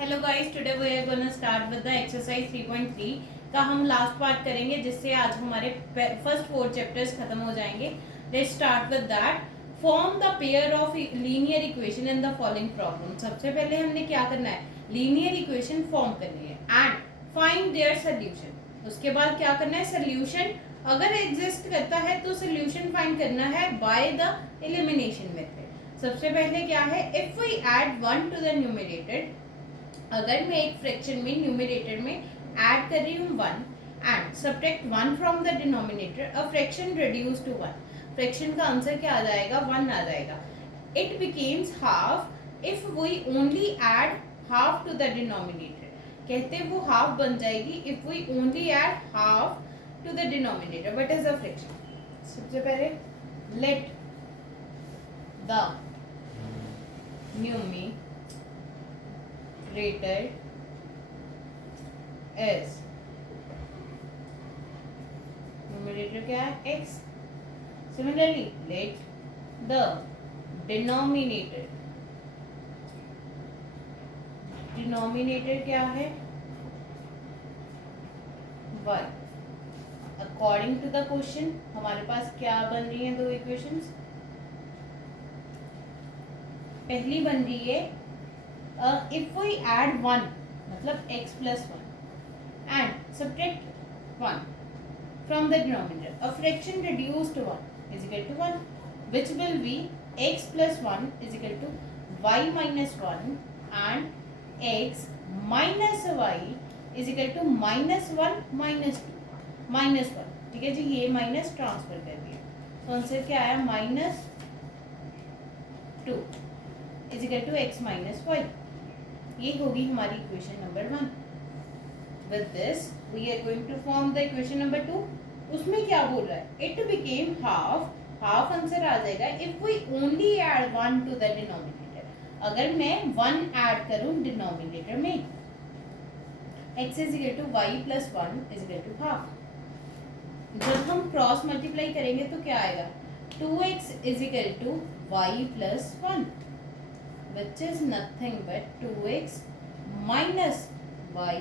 Hello guys, today we are gonna start with the exercise 3.3 का हम last part करेंगे, जिससे आज हमारे फर्स्ट 4 चैप्टर्स खत्म हो जाएंगे। Let's start with that. Form the pair of linear equation in the following problem. सबसे पहले हमने क्या करना है, लीनियर इक्वेशन फॉर्म करनी है एंड फाइंड देयर सोल्यूशन। उसके बाद क्या करना है, सोल्यूशन अगर एग्जिस्ट करता है तो सोल्यूशन फाइंड करना है बाय द एलिमिनेशन मेथड। सबसे पहले क्या है, if we add 1 to the numerator, अगर मैं एक फ्रैक्शन में न्यूमरेटर में ऐड कर रही हूँ 1 and subtract 1 from the denominator, a fraction reduce to 1। Fraction का आंसर क्या आ जाएगा, 1 आ जाएगा। It becomes half if we only add half to the denominator. कहते हैं वो हाफ बन जाएगी if we only add half to the denominator. What is the fraction? सबसे पहले let the numerator is, numerator क्या है, x। Similarly, let the denominator क्या है, y। According to the question हमारे पास क्या बन रही है, दो इक्वेशंस। पहली बन रही है इफ वी ऐड 1 मतलब x plus 1 and subtract 1 from the denominator, a fraction reduced to 1 is equal to 1, which will be x plus 1 is equal to y minus 1 and x minus y is equal to minus 1 minus 2 minus 1। ठीक है जी, ये minus transfer कर दिया तो answer क्या आया, minus 2 is equal to x minus y। ये होगी हमारी equation number 1। With this we are going to form the equation number 2। उसमें क्या बोल रहा है, it became half, half answer आ जाएगा if we only add 1 to the denominator। अगर मैं 1 ऐड करूं डिनोमिनेटर में, x is equal to y plus 1 is equal to half। जब हम क्रॉस मल्टीप्लाई करेंगे तो क्या आएगा, 2x is equal to y plus 1 which is nothing but 2x minus y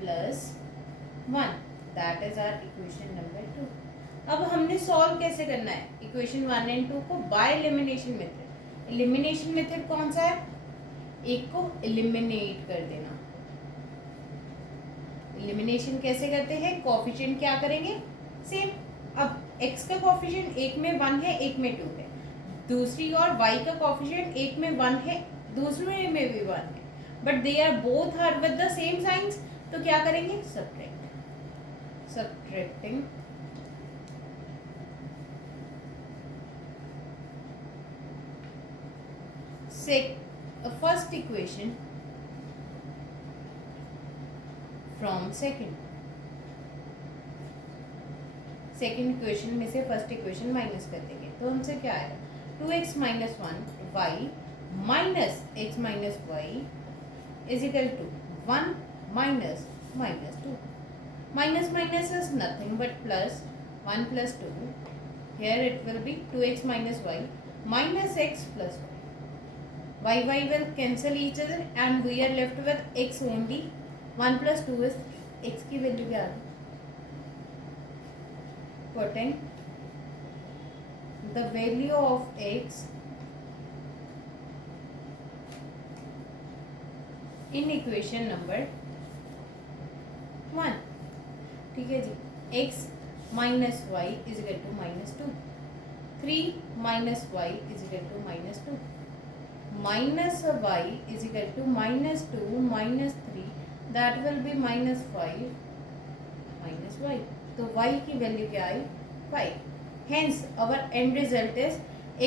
plus 1। That is our equation number 2। अब हमने solve कैसे करना है इक्वेशन 1 एंड 2 को, by elimination method. Elimination method कौन सा है, एक को एलिमिनेट कर देना। एलिमिनेशन कैसे करते हैं, कोएफिशिएंट क्या करेंगे, सेम। अब x का कोएफिशिएंट एक में 1 है, एक में 2 है। दूसरी और y का कोएफिशिएंट एक में 1 है, दूसरे में भी 1 है, but they are both are with the same science, तो क्या करेंगे, subtracting first equation from second equation में से फर्स्ट इक्वेशन माइनस कर देंगे तो हमसे क्या आएगा, 2x minus 1 y minus x minus y is equal to 1 minus minus 2। Minus minus is nothing but plus 1 plus 2. Here it will be 2x minus y minus x plus y. Y will cancel each other and we are left with x only. 1 plus 2 is x की value क्या है, putting the value of x in equation number 1। ठीक है जी, x minus y is equal to minus 2, 3 minus y is equal to minus 2, minus y is equal to minus 2 minus 3, that will be minus 5 minus y. तो y की value क्या आई, 5। Hence our end result is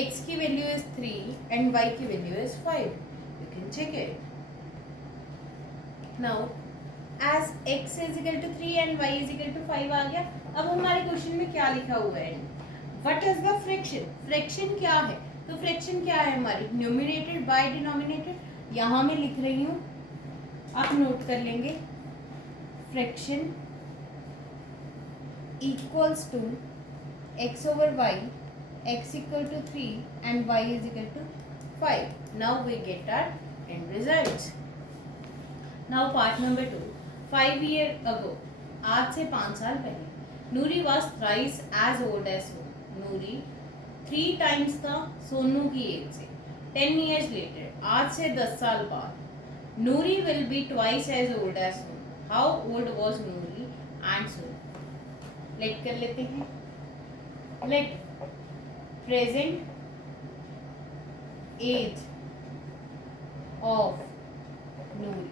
x की value is 3 and y की value is 5। You can check it now. as x is equal to 3 and y is equal to 5 आ गया। अब हमारे question में क्या लिखा हुआ है, what is the fraction. Fraction क्या है, तो फ्रैक्शन क्या है हमारी, न्यूमरेटर बाय डिनोमिनेटर। यहाँ मैं लिख रही हूँ, आप नोट कर लेंगे, fraction equals to x over y, x equal to 3 and y is equal to 5। now we get our end results। Now part number 2. 5 years ago, आज से 5 साल पहले, Noori was thrice as old as Sonu. Noori 3 times था सोनू की as से. 10 years later, आज से 10 साल बाद, Noori will be twice as old as Sonu. How old was Noori and Sonu? Let कर लेते हैं. Let present age of Noori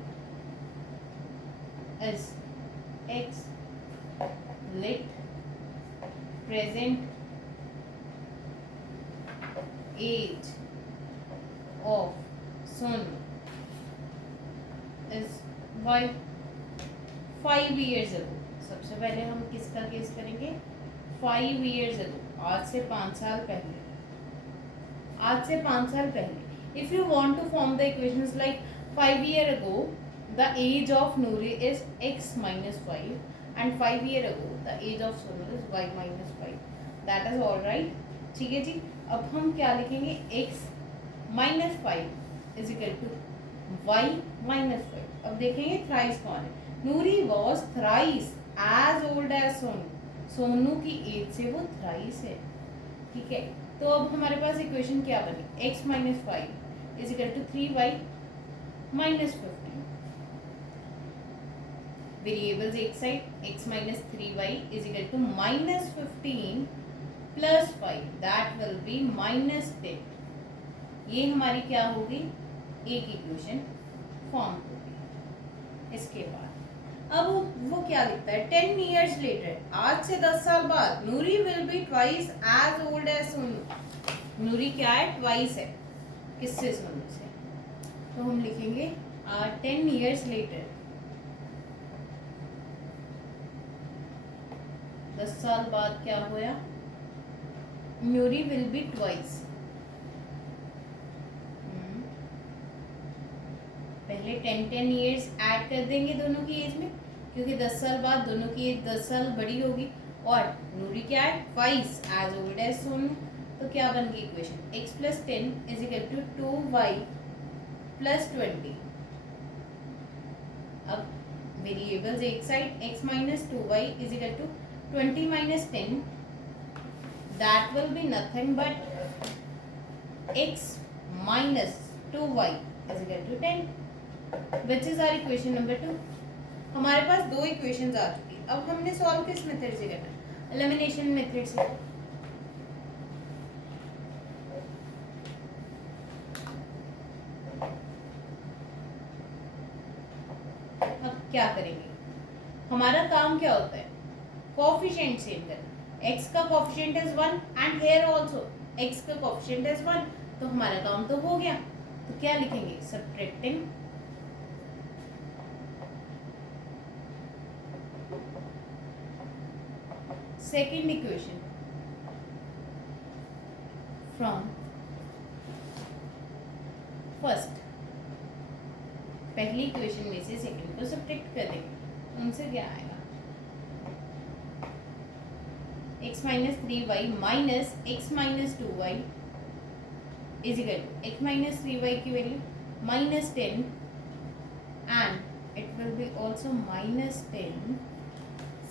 is x. Let present age of Sonu is y. 5 years ago. सबसे पहले हम किसका केस करेंगे? 5 years ago. आज से 5 साल पहले. आज से 5 साल पहले. If you want to form the equations like 5 years ago, the age of Noori is x minus 5, and 5 years ago the age of Sonu is y minus 5. That is all right. ठीक है जी. अब हम क्या लिखेंगे? x minus 5 is equal to y minus 5. अब देखेंगे thrice कौन है. नूरी was thrice as old as Sonu. Sonu की एज से वो थ्राइस है. ठीक है. तो अब हमारे पास इक्वेशन क्या बनी? x minus 5 is equal to 3y minus 15. Variables एक side, x minus 3y is equal to minus 15 plus 5. That will be minus 10. ये हमारी क्या होगी? एक इक्वेशन फॉर्म होगी. इसके बाद अब वो क्या लिखता है? 10 years later, आज से 10 साल बाद, नूरी will be twice as old as Sonu. नूरी क्या है? ट्वाइस है. किससे? सोनू से. तो हम लिखेंगे 10 years later, 10 साल बाद क्या होया? न्यूरी विल बी ट्वाइस. पहले 10 years ऐड कर देंगे दोनों की एज में, क्योंकि 10 साल बाद दोनों की एज 10 साल बड़ी होगी. और नूरी क्या है? Twice as old as Sonu. तो क्या बन गई equation? x plus 10 is equal to 2y plus 20. अब वेरिएबल्स एक side, x minus 2y is equal to 20 minus 10. That will be nothing but x minus 2y is equal to 10, which is our equation number 2. हमारे पास दो equations आ चुकी. अब हमने solve किस method से करना है? एलिमिनेशन मेथड से. अब क्या करेंगे? हमारा काम क्या होता है? कोफिशिएंट सेम करना. x का coefficient is 1 and here also x का कोफिशिएंट इज 1. तो हमारा काम तो हो गया. तो क्या लिखेंगे? Subtracting second equation from first. पहली इक्वेशन में से सेकंड को सब्ट्रैक्ट कर देंगे. उनसे क्या आएगा? x minus 3y minus x minus 2y is equal to x minus 3y की value minus 10 and it will be also minus 10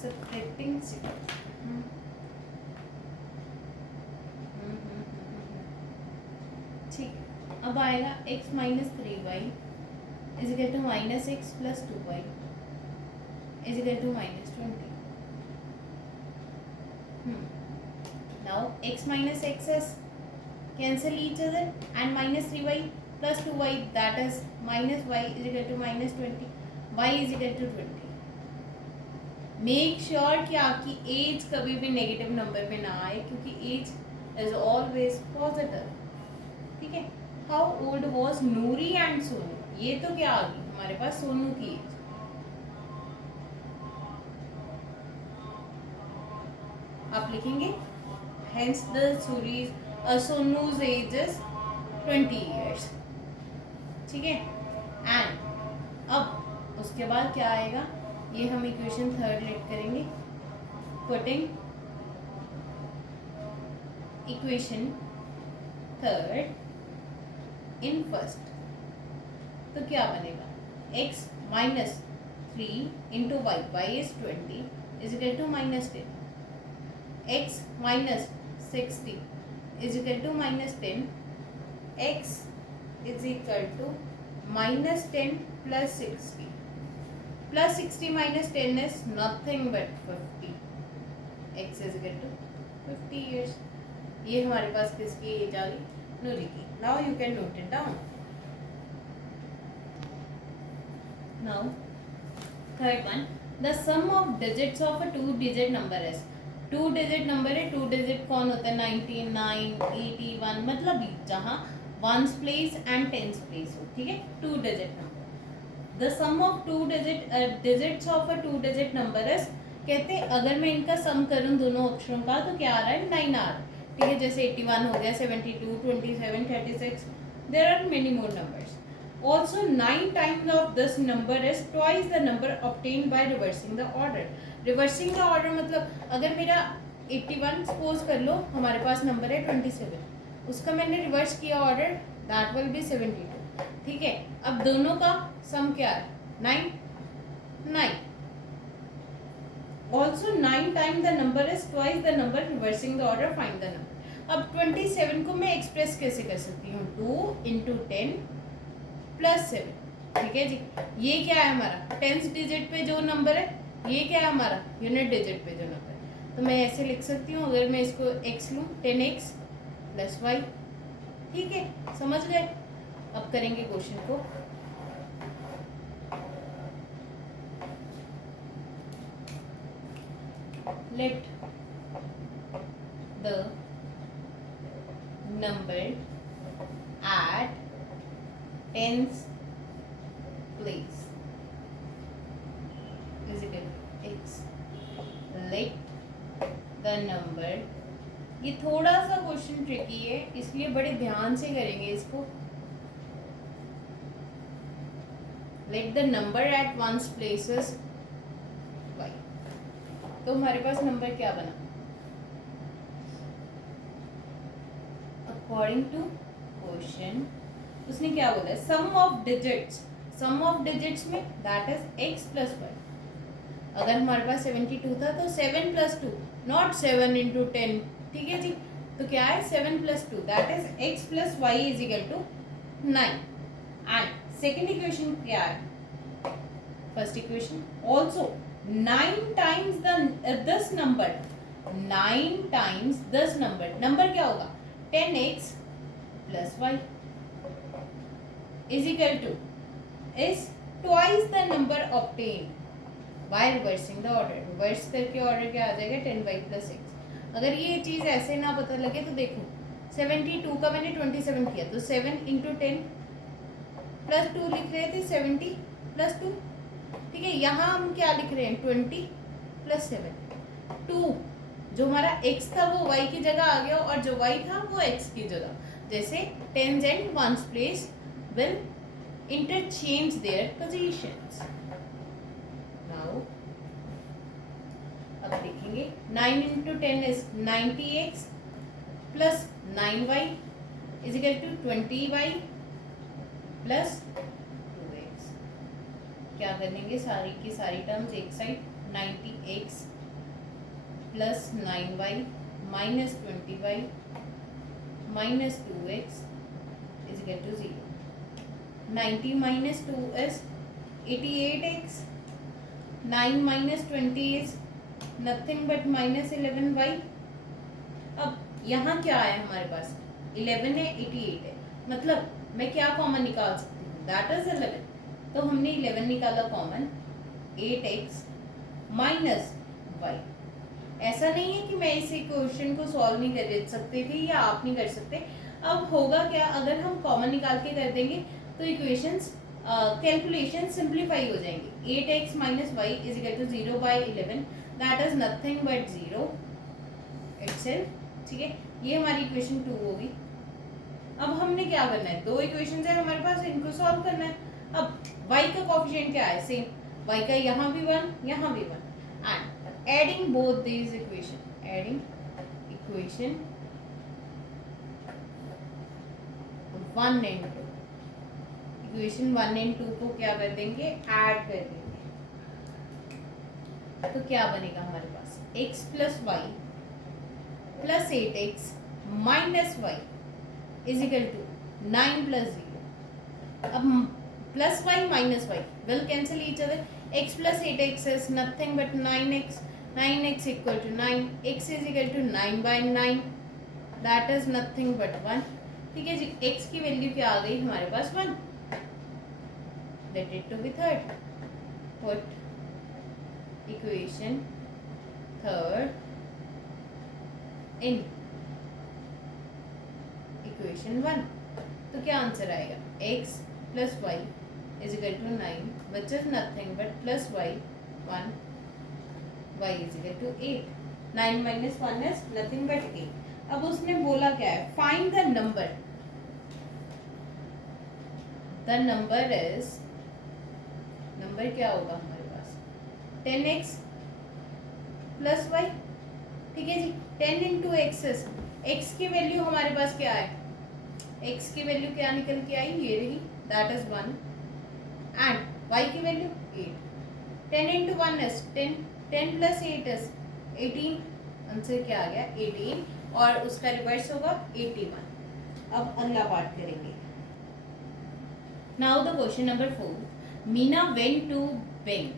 subtracting 6. ठीक है. अब आएगा x minus 3y is equal to minus x plus 2y is equal to minus 20. Now x minus x's cancel each other and minus 3y plus 2y, that is minus y is equal to minus 20. Y is equal to 20. Make sure कि आपकी as कभी भी negative number में ना आए, क्योंकि as is always positive. ठीक है. How old was Noori and Sonu? ये तो क्या आ गई हमारे पास? सोनू की एज. आप लिखेंगे hence the Sonu's age is 20 years. ठीक है. एंड अब उसके बाद क्या आएगा? ये हम इक्वेशन थर्ड लेट करेंगे. Putting equation third in first. तो क्या बनेगा? x minus 3 into y is 20 is equal to minus 10. x minus 60 is equal to minus 10. x is equal to minus 10 plus 60. Plus 60 minus 10 is nothing but 50. x is equal to 50 years. ये हमारे पास किसकी as आ गई? नूरी की. Now you can note it down. Now third one, the sum of digits of a 2-digit number is. 2-digit number है. 2-digit कौन होता है? 99, 81, मतलब जहाँ ones place and tens place हो. ठीक है, 2-digit number. The sum of 2-digit digits of a 2-digit number is. कहते हैं अगर मैं इनका सम करूँ दोनों अक्षरों का तो क्या आ रहा है? 9 आ रहा है. ठीक है, जैसे 81 हो गया, 72, 27, 36. There are many more numbers. Also 9 times of this number is twice the number obtained by reversing the order. Reversing the order मतलब अगर मेरा 81 सपोज कर लो, हमारे पास नंबर है 27, उसका मैंने रिवर्स किया ऑर्डर, दैट विल बी 72. ठीक है, अब दोनों का सम क्या है? 9. Also 9 times the number is twice the number, reversing the order, find the number. अब 27 को मैं एक्सप्रेस कैसे कर सकती हूँ? 2 into 10 plus 7. ठीक है जी, ये क्या है हमारा? टेंथ डिजिट पे जो नंबर है, ये क्या है हमारा? यूनिट डिजिट पे जो नंबर है. तो मैं ऐसे लिख सकती हूँ, अगर मैं इसको x लूँ, 10x plus y. ठीक है, समझ गए? अब करेंगे क्वेश्चन को. Let the number at tens place is equal to x. Let the number, ये थोड़ा सा क्वेश्चन ट्रिकी है, इसलिए बड़े ध्यान से करेंगे इसको. Let the number at one's places y. तो हमारे पास नंबर क्या बना? अकॉर्डिंग टू क्वेश्चन उसने क्या बोला? Sum of digits. Sum of digits में that is x plus y. अगर हमारे पास 72 था तो 7 प्लस 2, नॉट 7 इंटू 10. ठीक है जी, तो क्या है? 7 plus 2 that is x plus y is equal to 9. And second equation क्या है? First equation also 9 times this number. 9 times this number. Number क्या होगा? 10x plus y is equal to is twice the number obtained by reversing the order. Reverse करके order क्या आ जाएगा? 10y plus x. अगर ये चीज़ ऐसे ना पता लगे तो देखो, 72 का मैंने 27 किया तो 7 इंटू 10 प्लस 2 लिख रहे थे, 70 प्लस 2. ठीक है, यहाँ हम क्या लिख रहे हैं? 20 प्लस 7. 2 जो हमारा x था वो y की जगह आ गया, और जो y था वो x की जगह. जैसे tens and ones place will interchange their positions. Now अब देखेंगे 9 into 10 is 90x plus 9y is equal to 20y plus क्या करेंगे? सारी की सारी टर्म्स एक side. 90x plus 9y minus 20y minus 2x is equal to 0. 90 minus 2 is 88x. 9 minus 20 is nothing but minus 11y. अब यहाँ क्या है हमारे पास? 11 है, 88 है, मतलब मैं क्या कॉमन निकाल सकती हूँ? That is 11. तो हमने 11 निकाला कॉमन. 8x minus y. ऐसा नहीं है कि मैं इस इक्वेशन को सॉल्व नहीं कर सकते थे या आप नहीं कर सकते. अब होगा क्या? अगर हम कॉमन निकाल के कर देंगे तो इक्वेशंस कैलकुलेशन सिंप्लीफाई हो जाएंगे. 8x minus y is equal to 0 by 11. That is nothing but 0 itself. ठीक है, ये हमारी इक्वेशन 2 होगी. अब हमने क्या करना है? दो इक्वेशंस है हमारे पास, इनको सॉल्व करना है. अब y का कोफिशिएंट क्या है? सेम. y का यहाँ भी 1, यहाँ भी 1. And adding both these equation, adding equation 1 and 2. Equation 1 and 2 को क्या कर देंगे, ऐड कर देंगे। तो क्या बनेगा हमारे पास, x plus y plus 8x minus y is equal to 9 plus 0। अब plus y minus y will cancel each other, x plus 8x is nothing but 9x, 9x equal to 9, x is equal to 9 by 9 that is nothing but 1। ठीक है जी, x की value क्या आ गई हमारे पास 1, let it to be third, put equation third in equation 1। तो क्या आंसर आएगा, x plus y is equal to 9 which is nothing but plus y 1, y is equal to 8, 9 minus 1 is nothing but 8। अब उसने बोला क्या है, find the number, the number is, number क्या होगा हमारे पास 10x प्लस वाई। ठीक है जी, 10 इंटू एक्स, एक्स की वैल्यू हमारे पास क्या है, x की वैल्यू क्या निकल के आई, ये रही, दैट इज 1, एंड y की value 8, 10 into 1 is 10, 10 plus 8 is 18, answer क्या आ गया 18, और उसका रिवर्स होगा 81। अब अगला पार्ट करेंगे। Now the question number 4, Meena went to bank,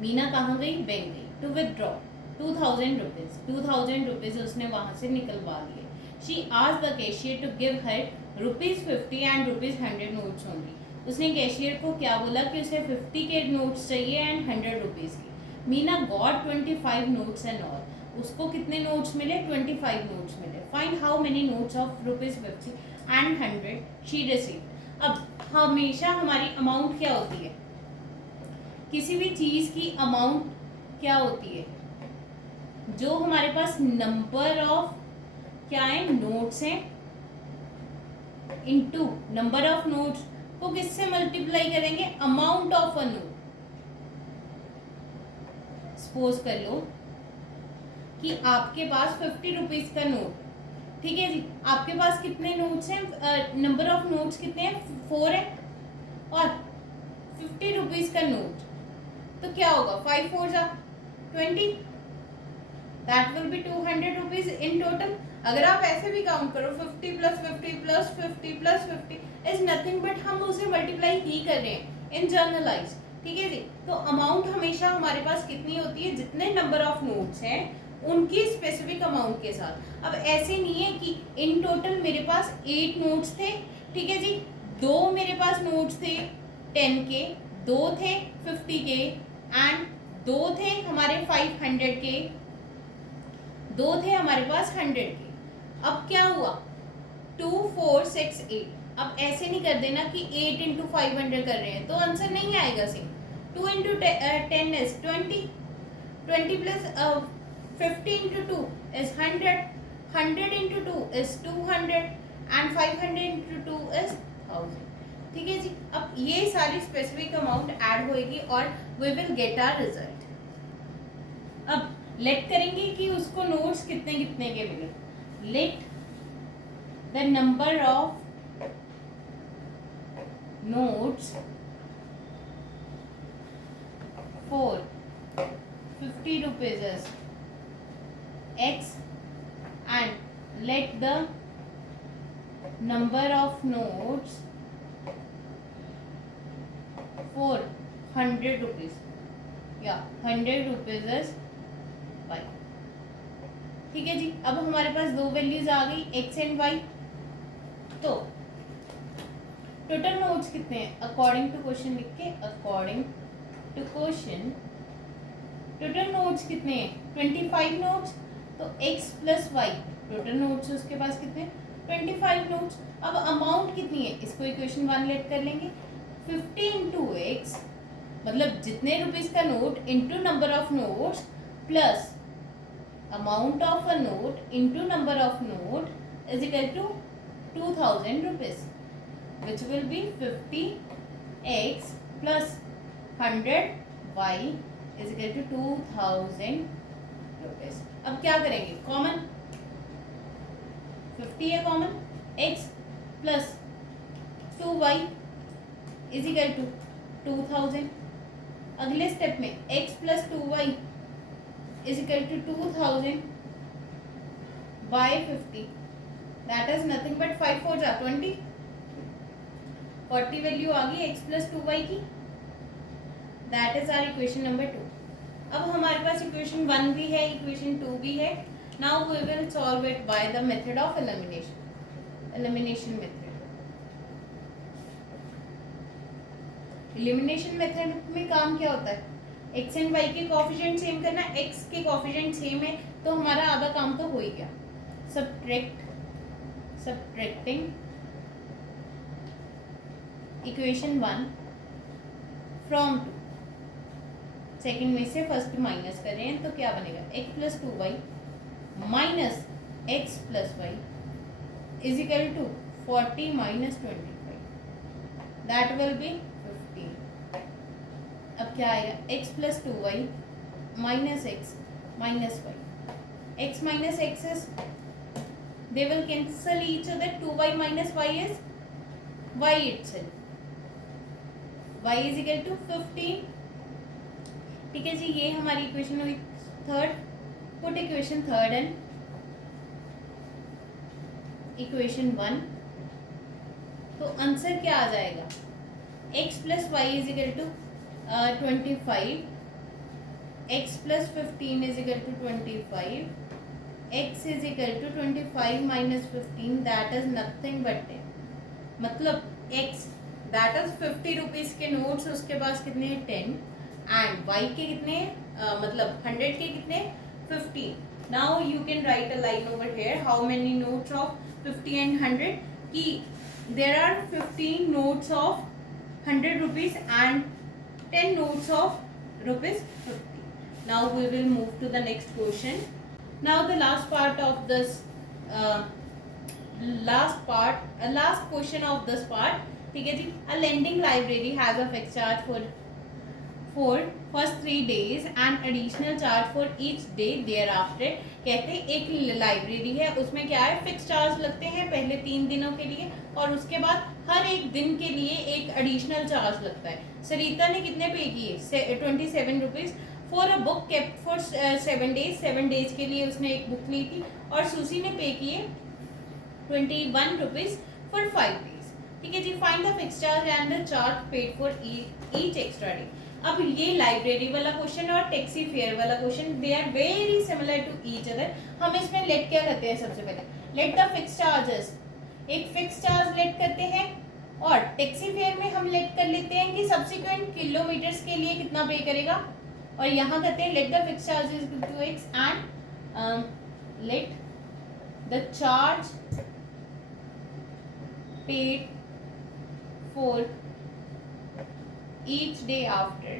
Meena कहाँ गई, बैंक गई, टू विदड्रॉ 2000 रुपीज, 2000 रुपीज उसने वहां से निकलवा लिए। She asked the cashier to give her ₹50 and ₹100 notes only. उसने कैशियर को क्या बोला कि उसे 50 के नोट्स चाहिए एंड 100 रुपीज़ की। Meena got 25 notes and all, उसको कितने नोट्स मिले, 25 नोट्स मिले। Find how many notes of ₹50 and 100 she receive. अब हमेशा हमारी अमाउंट क्या होती है, किसी भी चीज़ की अमाउंट क्या होती है, जो हमारे पास नंबर ऑफ क्या है, नोट्स हैं, इनटू नंबर ऑफ नोट्स को किससे मल्टीप्लाई करेंगे, amount of a note. Suppose कर लो कि आपके पास 50 रुपीज का नोट, ठीक है जी, आपके पास कितने नोट्स हैं, नंबर ऑफ नोट्स कितने हैं, 4 है, और 50 रुपीज का नोट, तो क्या होगा 5 4 जा 20, that will B 200 rupees in total. अगर आप ऐसे भी काउंट करो 50 plus 50 plus 50 plus 50 is nothing but हम उसे मल्टीप्लाई ही कर रहे हैं इन जनरलाइज। ठीक है जी, तो अमाउंट हमेशा हमारे पास कितनी होती है, जितने नंबर ऑफ नोट्स हैं उनकी स्पेसिफिक अमाउंट के साथ। अब ऐसे नहीं है कि इन टोटल मेरे पास 8 नोट्स थे, ठीक है जी, 2 मेरे पास नोट्स थे 10 के, 2 थे 50 के, एंड 2 थे हमारे 500 के, 2 थे हमारे पास 100 के। अब क्या हुआ 2 4 6 8। अब ऐसे नहीं कर देना कि 8 इंटू 500 कर रहे हैं तो आंसर नहीं आएगा same. 2 into 10 is 20, 20 plus 50 into 2 is 100, 100 into 2 is 200, and 500 into 2 is 1000। ठीक है जी, अब ये सारी स्पेसिफिक अमाउंट ऐड होएगी और we will get our result. अब लेट करेंगे कि उसको नोट्स कितने कितने के मिले। Let the number of notes for 50 rupees is x and let the number of notes for 100 rupees, yeah 100 rupees is y। ठीक है जी, अब हमारे पास दो वैल्यूज आ गई x एंड y। तो टोटल नोट्स कितने हैं अकॉर्डिंग टू क्वेश्चन लिख के, according to question total notes कितने हैं 25 नोट्स। तो x plus y total notes उसके पास कितने 25 नोट्स। अब अमाउंट कितनी है, इसको इक्वेशन 1 लेट कर लेंगे। 50 इंटू एक्स मतलब जितने रुपीज का note into number of notes plus amount of a note into number of note is equal to 2000 rupees, which will be 50x plus 100y is equal to 2000 rupees. अब क्या करेंगे, common 50 है common, x plus 2y is equal to 2000। अगले step में x plus 2y is equal to 2000 by 50, that is nothing but 5 4 जा 20, 40 value आ गई x plus 2y की। That is our equation number 2। अब हमारे पास इक्वेशन 1 भी है, इक्वेशन 2 भी है। Now we will solve it by the method of elimination method. Elimination method में काम क्या होता है? x एंड y के कोएफिशिएंट सेम करना। x के कोएफिशिएंट सेम है तो हमारा आधा काम तो हो ही गया। सब्ट्रैक्टिंग इक्वेशन 1 फ्रॉम 2, सेकेंड में से फर्स्ट माइनस करें तो क्या बनेगा? x plus 2y minus x plus y is equal to 40 minus 25, that will be 15। अब क्या आएगा? x plus 2y minus x minus y, x minus x is they will cancel each other, 2y minus y is y itself, y is equal to 15। ठीक है जी, ये हमारी equation हुई third. Put equation third and equation 1, तो answer क्या आ जाएगा? x plus y is equal to 25, x plus 15 is equal to 25, x is equal to 25 minus 15, that is nothing but 10। मतलब x दैट इज 50 रुपीज के notes, उसके पास कितने हैं? 10, एंड y के कितने मतलब 100 के कितने? 50। Now you can write a line over here, how many notes of 50 and 100, कि there are 15 notes of 100 rupees and 10 notes of rupees 50. Now we will move to the next question. Now the last part of this last question of this part, ठीक है जी। A lending library has a fixed charge for first 3 days and additional charge for each day thereafter। कहते हैं एक library है, उसमें क्या है? Fix charge लगते हैं पहले 3 दिनों के लिए, और उसके बाद हर एक दिन के लिए एक एडिशनल चार्ज लगता है। सरिता ने कितने पे किए? 27 rupees for a book kept for 7 days. 7 days के लिए उसने एक बुक ली थी। और सुसी ने पे किए 21 रुपीज फॉर 5 डेज। ठीक है जी। Find the fix charge and the charge paid for each extra day. अब ये लाइब्रेरी वाला क्वेश्चन और टैक्सी फेयर वाला question, they are very similar to each other. हम इसमें लेट क्या करते हैं? सबसे पहले लेट द फिक्स चार्जेस, एक फिक्स चार्ज लेट करते हैं, और टैक्सी फेयर में हम लेट कर लेते हैं कि सब्सिक्वेंट किलोमीटर्स के लिए कितना पे करेगा। और यहाँ करते हैं let the fix charges to x and let the charge paid for each day after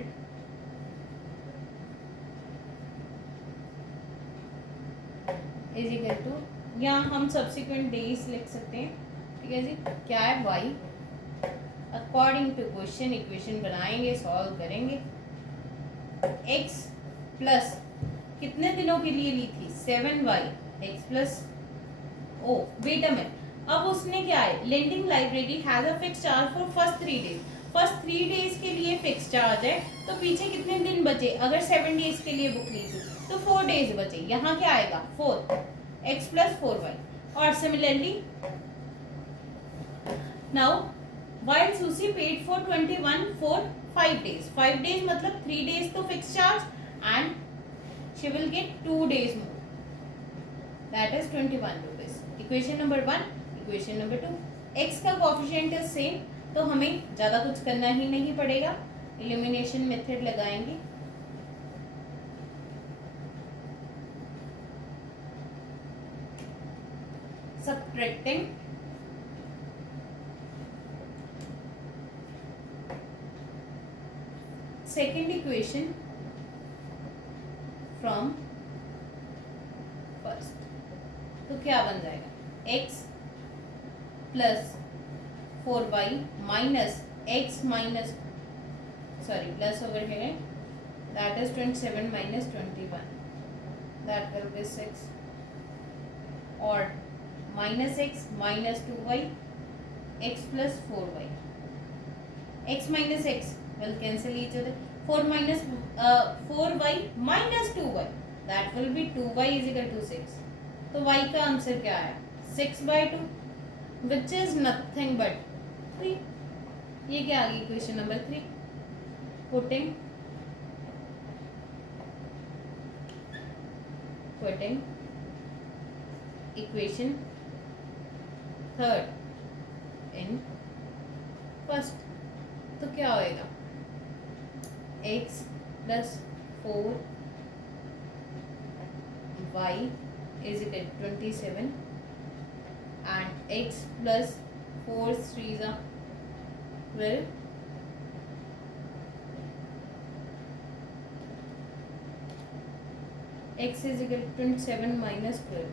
is equal to, यहाँ हम subsequent days लिख सकते हैं। ठीक है जी। क्या है? y according to question equation बनाएंगे, सॉल्व करेंगे। x प्लस कितने दिनों के लिए ली थी? 7y x प्लस ओ वेट अ मिनट। अब उसने क्या है? Lending library has a fix charge for first 3 days. First 3 days के लिए फिक्स चार्ज है, तो पीछे कितने दिन बचे? अगर 7 डेज के लिए बुक ली थी तो 4 डेज बचे। यहाँ क्या आएगा? 4 x प्लस 4y। और सिमिलरली नाउ वाइल सुसी paid for 21 for 5 days. 5 days मतलब 3 डेज तो fix charge, and she will get 2 days more, that is 21 rupees. Equation number 1। Equation number 2, x का कोएफिशिएंट इज सेम, तो हमें ज़्यादा कुछ करना ही नहीं पड़ेगा, एलिमिनेशन मेथड लगाएंगे। Subtracting second equation from first, तो क्या बन जाएगा? x plus 4y minus x minus sorry plus over here, that is 27 minus 21, that will be 6, और minus x minus 2y x plus 4y, x minus x will cancel each other. 4y minus 2y, that will be 2y is equal to 6. तो y का answer क्या आया 6/2, which is nothing but 3. ये क्या आ गई question number 3. putting equation third in first. तो क्या होएगा x plus 4y is equal to 27 and x plus 4 3s are 12. x is equal to 27 minus 12.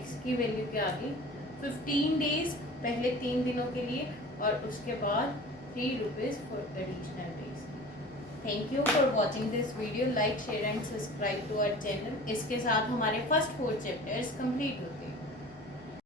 x की वैल्यू क्या आ गई 15 डेज, पहले 3 दिनों के लिए और उसके बाद 3 rupees for additional days. Thank you for watching this video. Like share and subscribe to our channel. इसके साथ हमारे फर्स्ट 4 चैप्टर्स कंप्लीट होते हैं.